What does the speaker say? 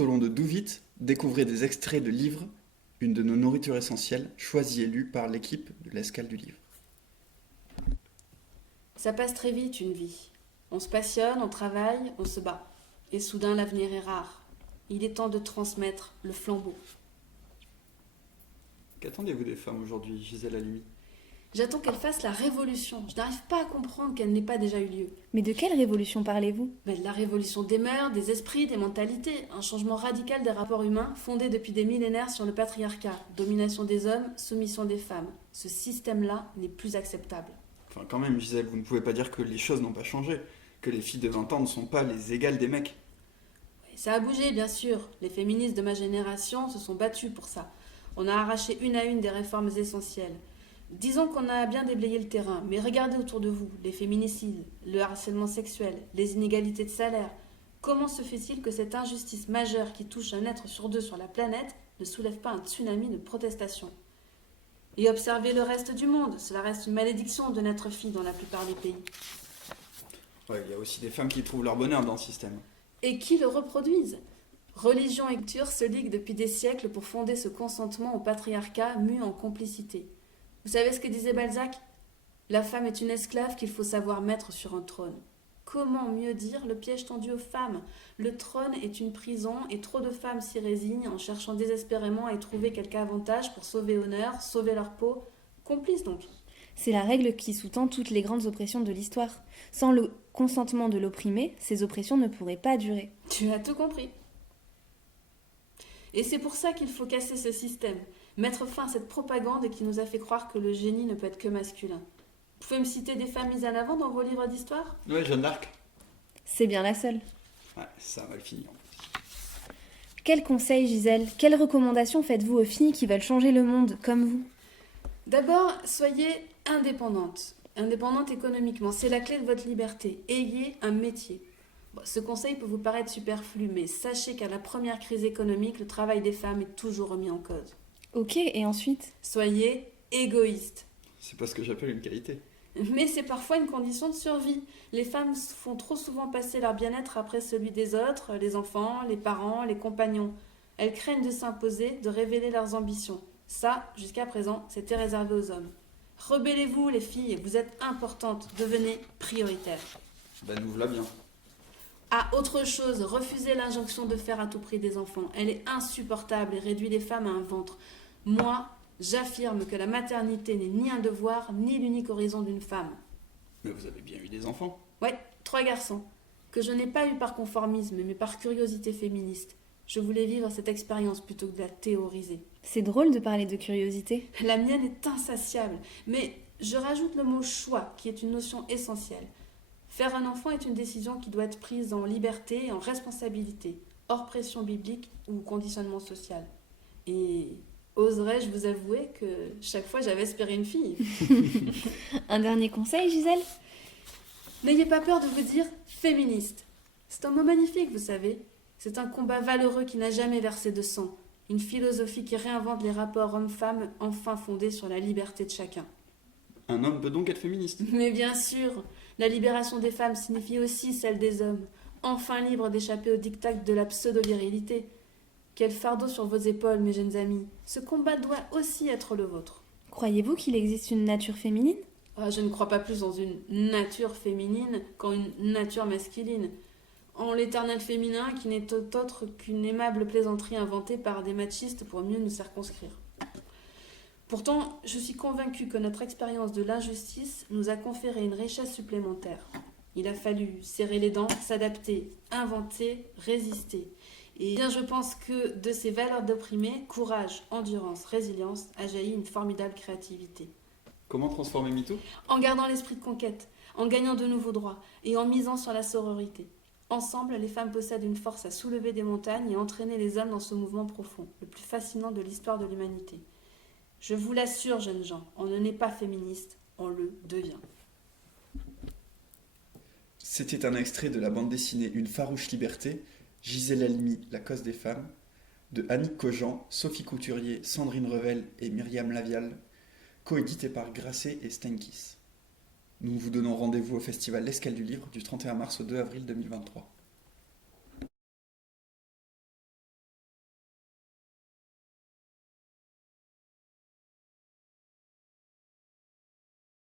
Tout au long de Douvite, découvrez des extraits de livres, une de nos nourritures essentielles, choisie et lue par l'équipe de l'Escale du Livre. Ça passe très vite une vie. On se passionne, on travaille, on se bat. Et soudain l'avenir est rare. Il est temps de transmettre le flambeau. Qu'attendez-vous des femmes aujourd'hui, Gisèle Halimi? J'attends qu'elle fasse la révolution. Je n'arrive pas à comprendre qu'elle n'ait pas déjà eu lieu. Mais de quelle révolution parlez-vous? De la révolution des mœurs, des esprits, des mentalités. Un changement radical des rapports humains fondé depuis des millénaires sur le patriarcat. Domination des hommes, soumission des femmes. Ce système-là n'est plus acceptable. Enfin, quand même, Gisèle, vous ne pouvez pas dire que les choses n'ont pas changé, que les filles de 20 ans ne sont pas les égales des mecs. Ça a bougé, bien sûr. Les féministes de ma génération se sont battues pour ça. On a arraché une à une des réformes essentielles. Disons qu'on a bien déblayé le terrain, mais regardez autour de vous, les féminicides, le harcèlement sexuel, les inégalités de salaire. Comment se fait-il que cette injustice majeure qui touche un être sur deux sur la planète ne soulève pas un tsunami de protestation? Et observez le reste du monde, cela reste une malédiction de naître fille dans la plupart des pays. Ouais, il y a aussi des femmes qui trouvent leur bonheur dans ce système. Et qui le reproduisent. Religion et culture se liguent depuis des siècles pour fonder ce consentement au patriarcat mu en complicité. Vous savez ce que disait Balzac? La femme est une esclave qu'il faut savoir mettre sur un trône. Comment mieux dire le piège tendu aux femmes? Le trône est une prison et trop de femmes s'y résignent en cherchant désespérément à y trouver quelque avantage pour sauver honneur, sauver leur peau. Complices donc. C'est la règle qui sous-tend toutes les grandes oppressions de l'histoire. Sans le consentement de l'opprimé, ces oppressions ne pourraient pas durer. Tu as tout compris. Et c'est pour ça qu'il faut casser ce système, mettre fin à cette propagande qui nous a fait croire que le génie ne peut être que masculin. Vous pouvez me citer des femmes mises en avant dans vos livres d'histoire? Ouais, Jeanne d'Arc. C'est bien la seule. Ouais, ça a mal fini en plus. Quels conseils, Gisèle? Quelles recommandations faites-vous aux filles qui veulent changer le monde, comme vous? D'abord, soyez indépendante. Indépendante économiquement, c'est la clé de votre liberté. Ayez un métier. Bon, ce conseil peut vous paraître superflu, mais sachez qu'à la première crise économique, le travail des femmes est toujours remis en cause. Ok, et ensuite? Soyez égoïste. C'est pas ce que j'appelle une qualité. Mais c'est parfois une condition de survie. Les femmes font trop souvent passer leur bien-être après celui des autres, les enfants, les parents, les compagnons. Elles craignent de s'imposer, de révéler leurs ambitions. Ça, jusqu'à présent, c'était réservé aux hommes. Rebellez-vous, les filles, vous êtes importantes, devenez prioritaires. Ben nous voilà bien. Ah, autre chose, refusez l'injonction de faire à tout prix des enfants. Elle est insupportable et réduit les femmes à un ventre. Moi, j'affirme que la maternité n'est ni un devoir, ni l'unique horizon d'une femme. Mais vous avez bien eu des enfants. Ouais, 3 garçons, que je n'ai pas eu par conformisme, mais par curiosité féministe. Je voulais vivre cette expérience plutôt que de la théoriser. C'est drôle de parler de curiosité. La mienne est insatiable, mais je rajoute le mot choix, qui est une notion essentielle. Faire un enfant est une décision qui doit être prise en liberté et en responsabilité, hors pression biblique ou conditionnement social. Et oserais-je vous avouer que chaque fois j'avais espéré une fille? Un dernier conseil, Gisèle? N'ayez pas peur de vous dire féministe. C'est un mot magnifique, vous savez. C'est un combat valeureux qui n'a jamais versé de sang. Une philosophie qui réinvente les rapports hommes-femmes, enfin fondés sur la liberté de chacun. Un homme peut donc être féministe. Mais bien sûr, la libération des femmes signifie aussi celle des hommes. Enfin libres d'échapper au diktat de la pseudo-virilité. Quel fardeau sur vos épaules, mes jeunes amis. Ce combat doit aussi être le vôtre. Croyez-vous qu'il existe une nature féminine? Je ne crois pas plus dans une nature féminine qu'en une nature masculine. En l'éternel féminin qui n'est autre qu'une aimable plaisanterie inventée par des machistes pour mieux nous circonscrire. Pourtant, je suis convaincue que notre expérience de l'injustice nous a conféré une richesse supplémentaire. Il a fallu serrer les dents, s'adapter, inventer, résister. Et bien, je pense que de ces valeurs d'opprimés, courage, endurance, résilience, a jailli une formidable créativité. Comment transformer MeToo? En gardant l'esprit de conquête, en gagnant de nouveaux droits et en misant sur la sororité. Ensemble, les femmes possèdent une force à soulever des montagnes et entraîner les hommes dans ce mouvement profond, le plus fascinant de l'histoire de l'humanité. Je vous l'assure, jeunes gens, on ne naît pas féministe, on le devient. C'était un extrait de la bande dessinée Une farouche liberté, Gisèle Halimi, La cause des femmes, de Annick Cogent, Sophie Couturier, Sandrine Revel et Myriam Lavial, coédité par Grasset et Steinkiss. Nous vous donnons rendez-vous au festival L'Escale du Livre du 31 mars au 2 avril 2023.